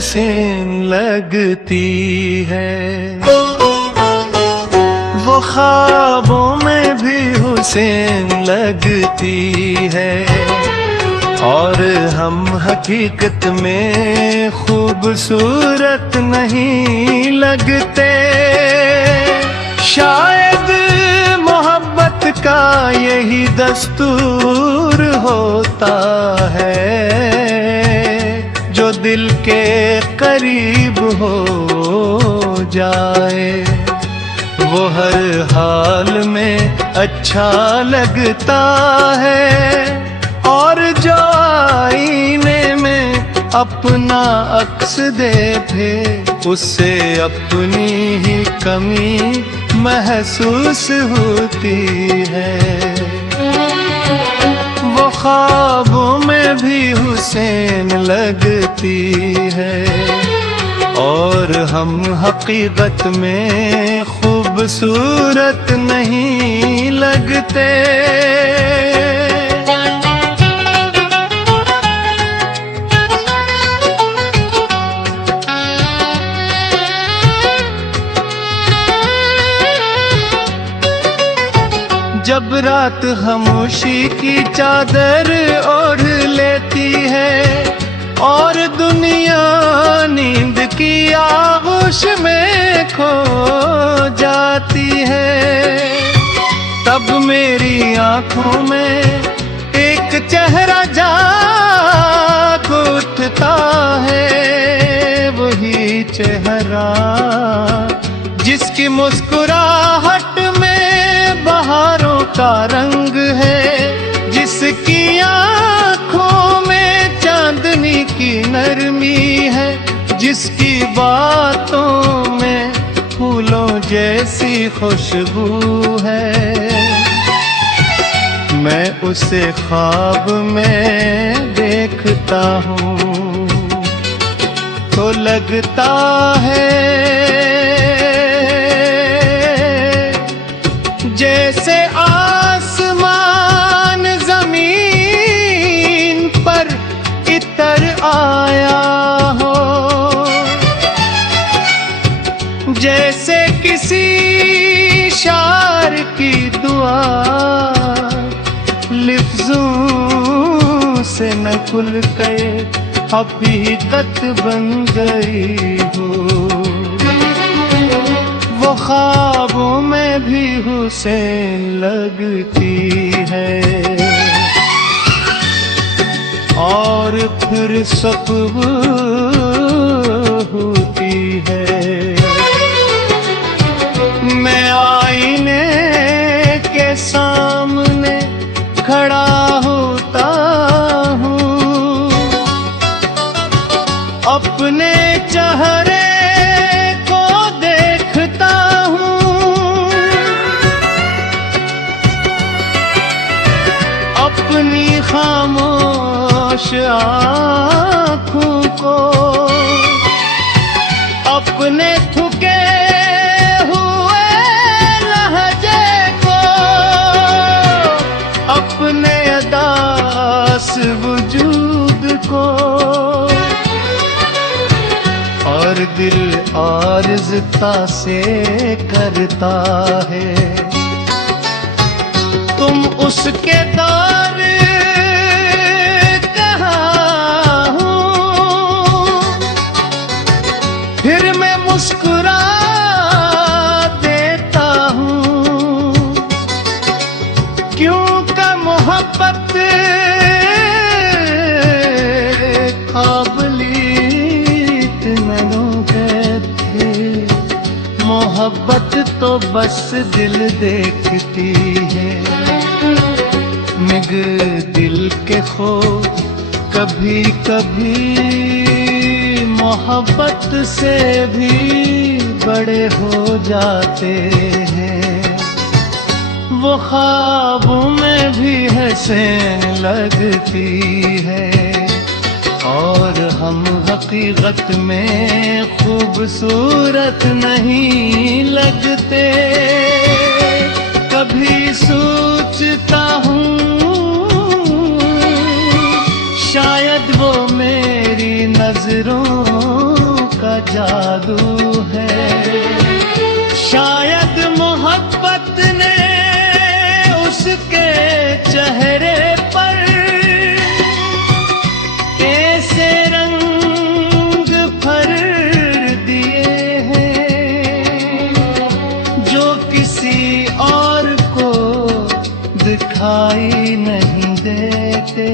हुसैन लगती है। वो ख्वाबों में भी हुसैन लगती है, और हम हकीकत में खूबसूरत नहीं लगते। शायद मोहब्बत का यही दस्तूर होता है, जो दिल के करीब हो जाए वो हर हाल में अच्छा लगता है। और जो आईने में अपना अक्स देखे, उससे अपनी ही कमी महसूस होती है। वो ख्वाबों में भी हुसैन लगती है, और हम हकीकत में खूबसूरत नहीं लगते। जब रात खामोशी की चादर ओढ़ लेती है, और दुनिया नींद की आगोश में खो जाती है, तब मेरी आंखों में एक चेहरा जाग उठता है। वही चेहरा जिसकी मुस्कुराहट में बहारों का रंग है, जिसकी आंखों में चांदनी की नरमी है, जिसकी बातों में फूलों जैसी खुशबू है। मैं उसे ख्वाब में देखता हूँ तो लगता है जैसे आसमान जमीन पर इतर आया हो, जैसे किसी शार की दुआ लिफ्ज़ों से न खुल के हकीकत बन गई हो। वो ख्वाबों में भी हुसैन लगती है, और फिर सब होती है। मैं आईने के सामने खड़ा होता हूँ, अपने चेहरे को देखता हूँ, अपनी खामोश आँखों को, अपने थके हुए लहजे को, अपने अदास वजूद को, और दिल आर्ज़ता से करता है तुम उसके दौर कहाँ हो। फिर मैं मुस्कुरा देता हूँ, क्यों का मोहब्बत काबिलियत ननोगे थे। मोहब्बत तो बस दिल देखती है, निग दिल के खो कभी कभी मोहब्बत से भी बड़े हो जाते हैं। वो ख्वाबों में भी हसीन लगती है, और हम हकीकत में खूबसूरत नहीं लगते। कभी सोचता हूँ शायद वो मेरी नजरों जादू है। शायद मोहब्बत ने उसके चेहरे पर ऐसे रंग भर दिए हैं जो किसी और को दिखाई नहीं देते।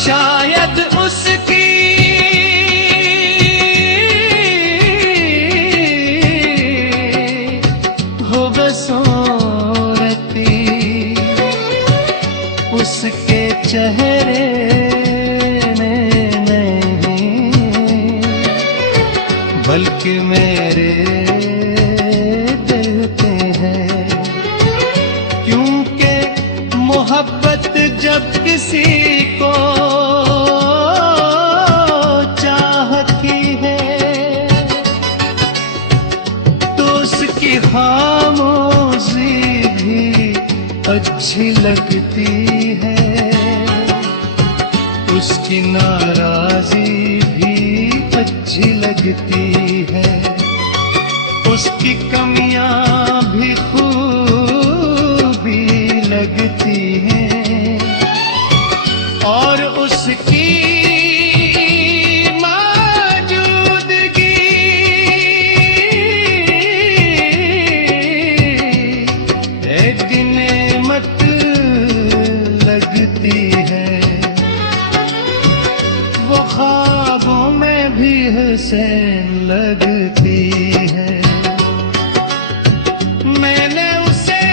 शायद उसकी खूबसूरती उसके चेहरे में नहीं बल्कि मेरे दिल पे है। क्योंकि मोहब्बत जब किसी को चाहती है तो उसकी खामोशी भी अच्छी लगती है, उसकी नाराजी भी अच्छी लगती है, उसकी कमियां भी खूबी लगती हैं और उसकी मौजूदगी एक नेमत लगती है। वो ख्वाबों में भी हुसैन लगती है। मैंने उसे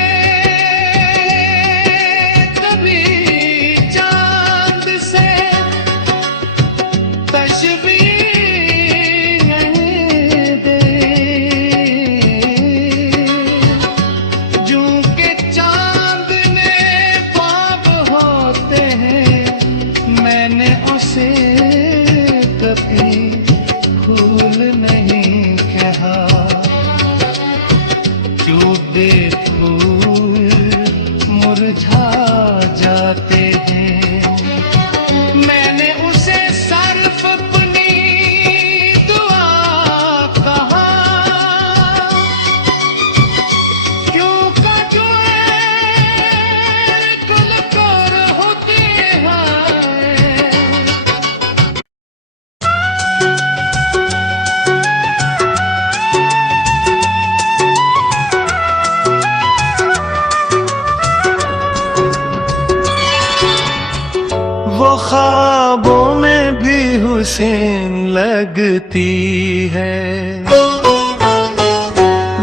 कभी चांद से तशबीह नहीं दी, जूं के चांद ने ख्वाब होते हैं। मैंने उसे कभी फूल नहीं कहा, चूबे फूल मुरझा जाते हैं। मैंने उसे सर्फ अपनी दुआ कहा, क्यों कजुए कुल कर होते हैं। वो ख्वाबों में भी हुसैन लगती है।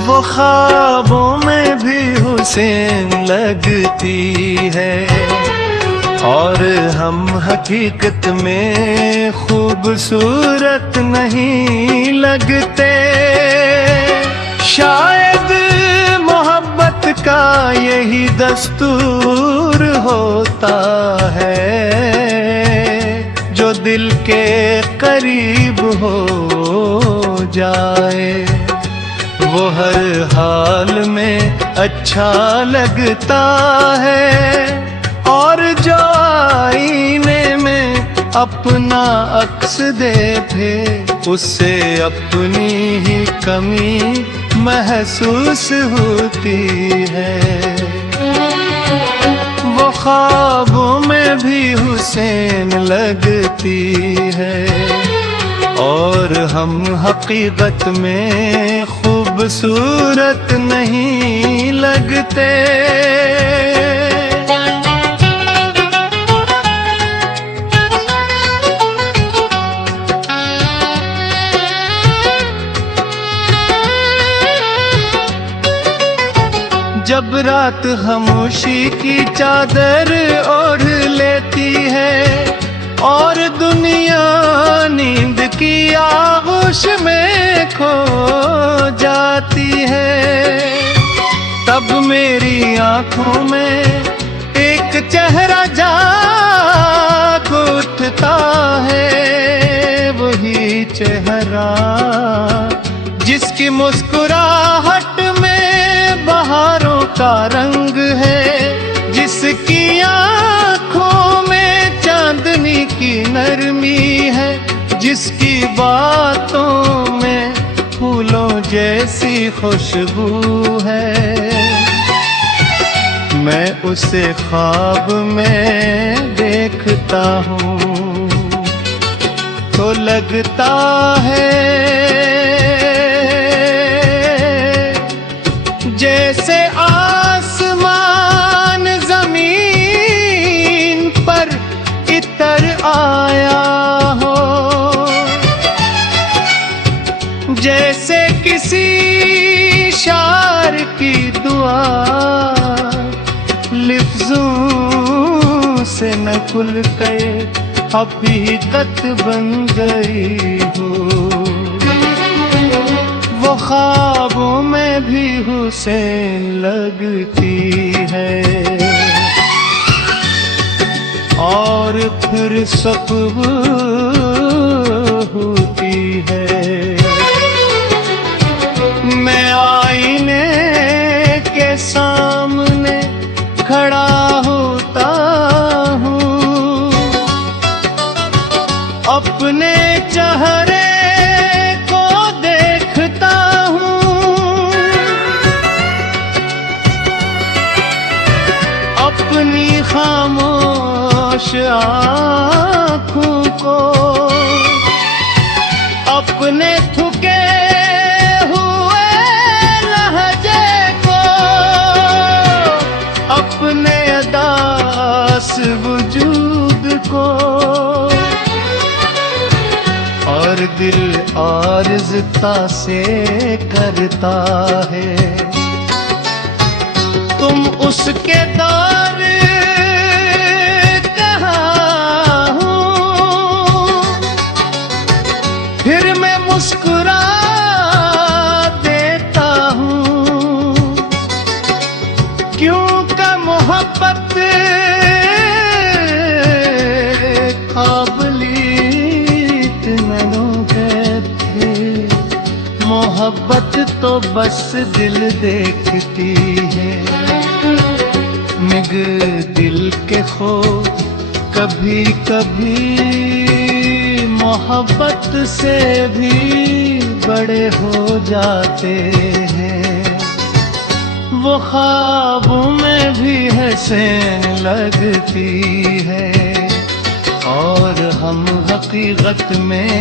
वो ख्वाबों में भी हुसैन लगती है और हम हकीकत में खूबसूरत नहीं लगते। शायद मोहब्बत का यही दस्तूर होता है, जो दिल के करीब हो जाए वो हर हाल में अच्छा लगता है और जो आईने में अपना अक्स देखे उससे अपनी ही कमी महसूस होती है। वो ख्वाबों में भी हुसैन लगती है और हम हकीकत में खूबसूरत नहीं लगते। जब रात खामोशी की चादर ओढ़ लेती है और दुनिया नींद की आगोश में खो जाती है, तब मेरी आंखों में एक चेहरा जाग उठता है। वही चेहरा जिसकी मुस्कुराहट में बहारों का रंग है, जिसकी आंखों में चांदनी की नरमी है, जिसकी बातों में फूलों जैसी खुशबू है। मैं उसे ख्वाब में देखता हूँ तो लगता है जैसे आसमान जमीन पर इतर आया हो, जैसे किसी शार की दुआ लिफ्ज़ों से नकुल के हकीकत बन गई हो। वो ख्वाबों में भी हुसैन लगती है और फिर सक़्ब होती है। मैं आईने के सामने खड़ा होता हूँ, अपने चेहरे को देखता हूँ, अपनी खामोश आँखों को, अपने थके हुए लहजे को, अपने अदास वजूद को, और दिल आर्ज़ता से करता है तुम उसके दौर कहाँ हो। फिर मैं मुस्कुरा देता हूँ, क्यों का मोहब्बत मोहब्बत तो बस दिल देखती है। निग दिल के खो कभी कभी मोहब्बत से भी बड़े हो जाते हैं। वो ख्वाबों में भी हसीन लगती है और हम हकीकत में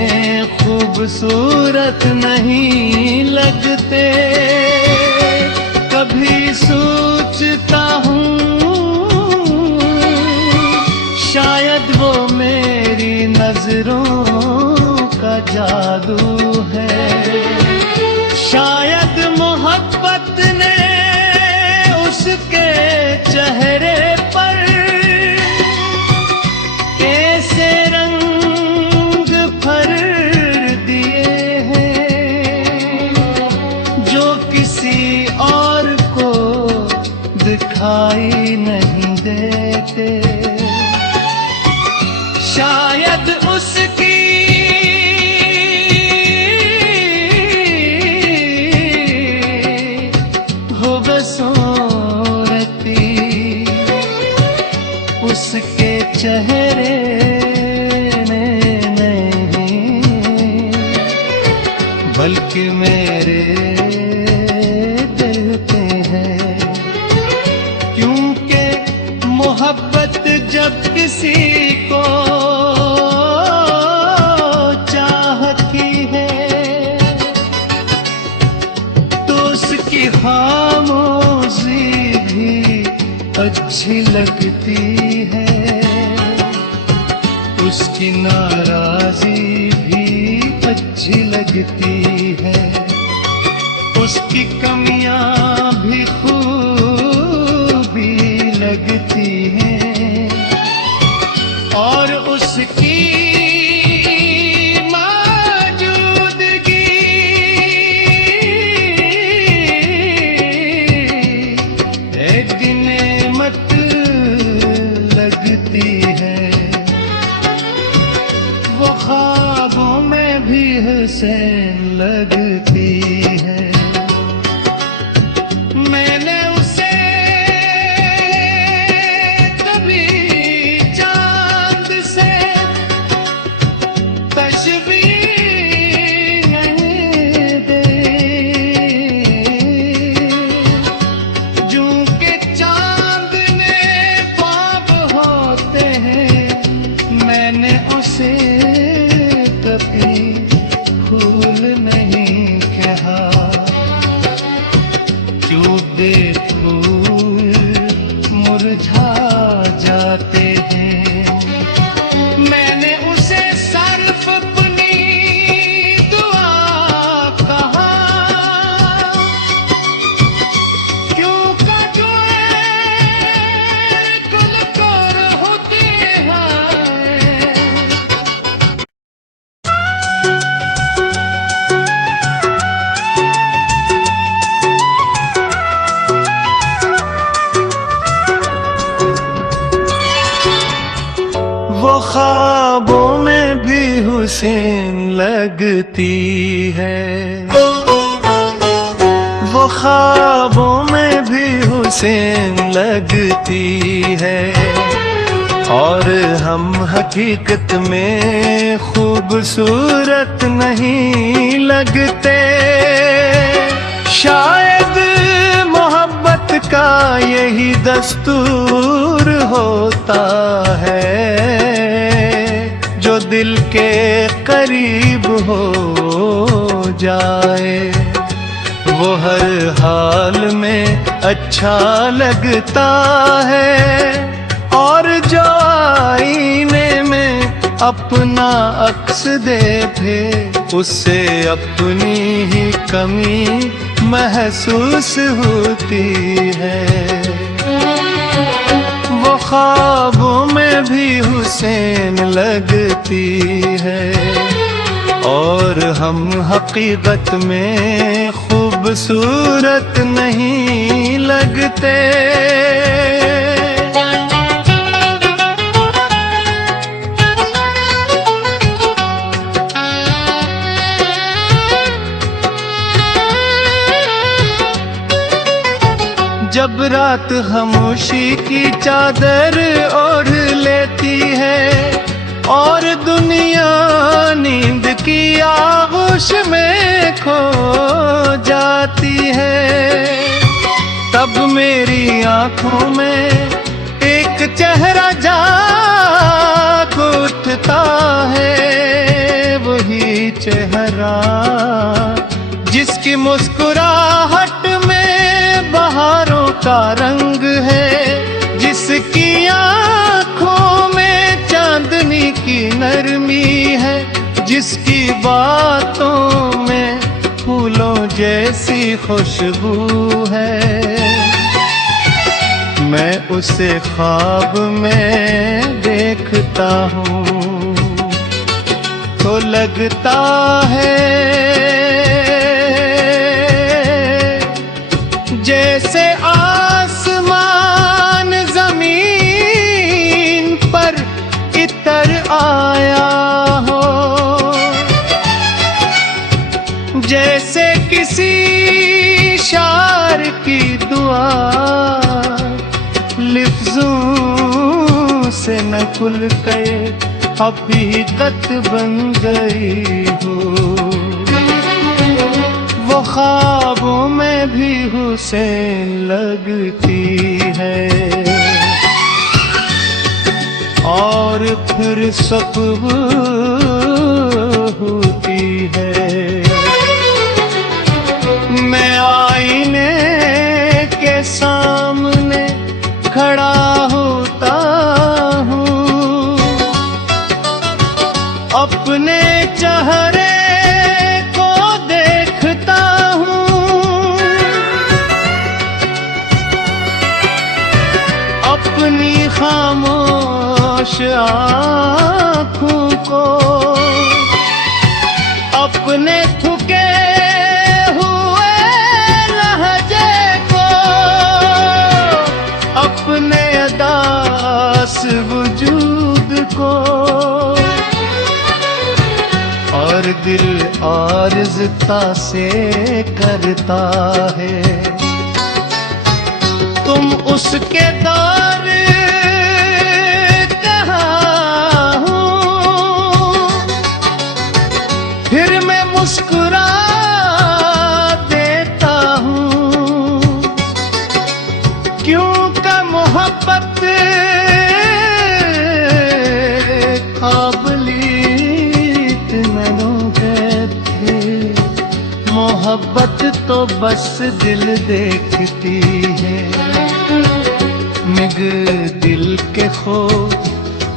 खूबसूरत नहीं लगते। कभी सोचता हूँ शायद वो मेरी नजरों का जादू है, शायद मोहब्बत ने उसके चेहरे पर कैसे रंग भर दिए हैं जो किसी और को दिखाई नहीं देते। शायद उसकी उसके चेहरे ने नहीं बल्कि मेरे दिल पे है। क्योंकि मोहब्बत जब किसी को चाहती है तो उसकी खामोशी भी अच्छी लगती है, उसकी नाराज़ी भी अच्छी लगती है, उसकी कमियां भी खूबी लगती हैं और उसकी ख्वाबों में भी हसीन लगती है। मैंने उसे कभी चांद से तशबीह हुसैन लगती है। वो ख्वाबों में भी हुसैन लगती है, और हम हकीकत में खूबसूरत नहीं लगते। शायद मोहब्बत का यही दस्तूर होता है, जो दिल के करीब हो जाए वो हर हाल में अच्छा लगता है। और जो आईने में अपना अक्स देखे उससे अपनी ही कमी महसूस होती है। वो ख्वाबों में भी हुसैन लगती है, और हम हकीकत में खूबसूरत नहीं लगते। जब रात खामोशी की चादर ओढ़ लेती है और दुनिया नींद की आगोश में खो जाती है, तब मेरी आंखों में एक चेहरा जाग उठता है। वही चेहरा जिसकी मुस्कुराहट में बहारों का रंग है, जिसकी आंखों में चांदनी की नरमी है, जिसकी बातों में फूलों जैसी खुशबू है। मैं उसे ख्वाब में देखता हूँ तो लगता है जैसे आसमान जमीन पर इतर आया हो, जैसे किसी शार की दुआ लिफ्ज़ों से न खुल के हकीकत बन गई हो। वो ख्वाबों में भी हुसैन लगती है, और फिर सुबह होती है। मैं आईने के सामने खड़ा होता हूँ, अपने चेहरे को देखता हूँ, अपनी खामोश आँखों को, अपने थके हुए लहजे को, अपने अदास वजूद को, और दिल आरज़ता से करता है तुम उसके दौर कहाँ हो। फिर मैं मुस्कुरा देता हूँ, क्योंकि मोहब्बत मोहब्बत तो बस दिल देखती है। मिग दिल के खो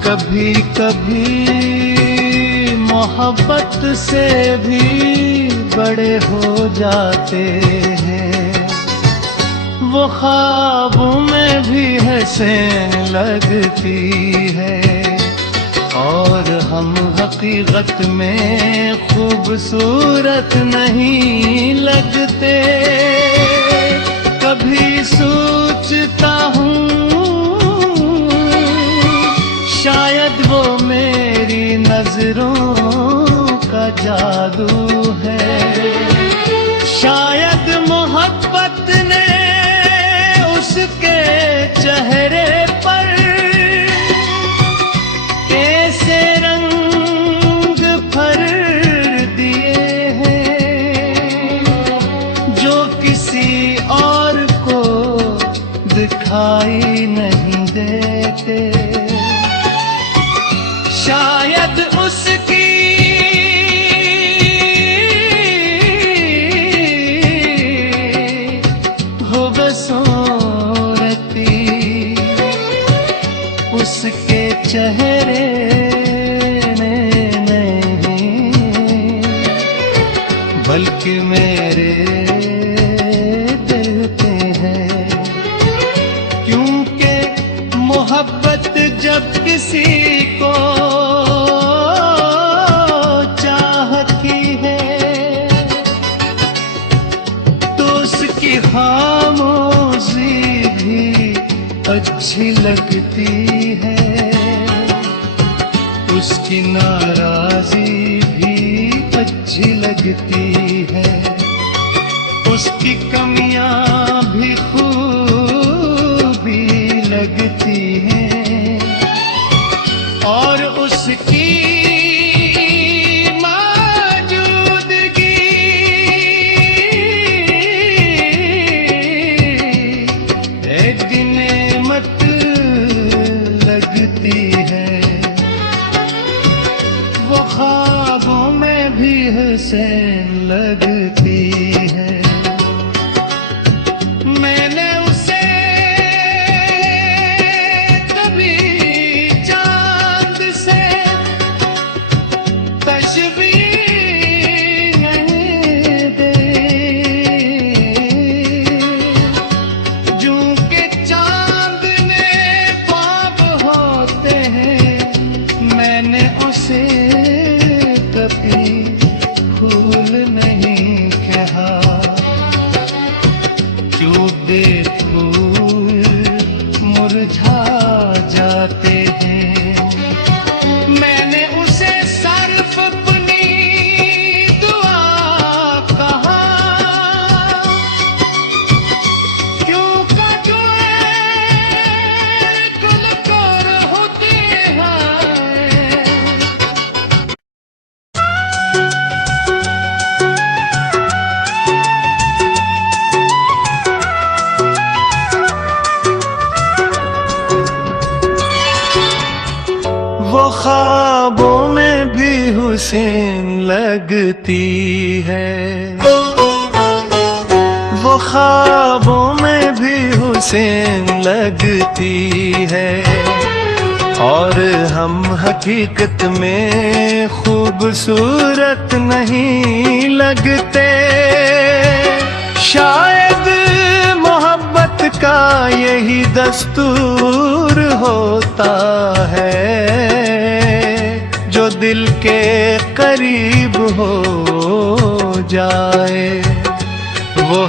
कभी कभी मोहब्बत से भी बड़े हो जाते हैं। वो ख्वाबों में भी हुसैन लगती है, और हम हकीकत में खूबसूरत नहीं लगते। कभी सोचता हूँ शायद वो मेरी नजरों जादू है। शायद मोहब्बत ने उसके चेहरे पर ऐसे रंग भर दिए हैं जो किसी और को दिखाई नहीं देते। शायद उसकी हो बसूरती उसके चेहरे ने नहीं, बल्कि मेरे दिल पे है। क्योंकि मोहब्बत जब किसी को चाहती है तो उसकी खामोशी भी अच्छी लगती है, उसकी नाराजी भी अच्छी लगती है, उसकी कमियां भी खूबी लगती हैं और उसकी मौजूदगी एक नेमत लगती है। वो ख्वाबों में भी हुसैन लगती है। मैंने उसे कभी चांद से तशबीह नहीं दी, जूं के चांद ने ख्वाब होते हैं। मैंने उसे कभी फूल नहीं कहा, क्यों फूल मुरझा जाते हैं। मैंने उसे सिर्फ अपनी दुआ कहा, क्यों कजुए गुलकार होते हैं। वो ख्वाबों में भी हुसैन लगती है। वो ख्वाबों में भी हुसैन लगती है और हम हकीकत में खूबसूरत नहीं लगते। शायद मोहब्बत का यही दस्तूर होता है, जो दिल के करीब हो जाए वो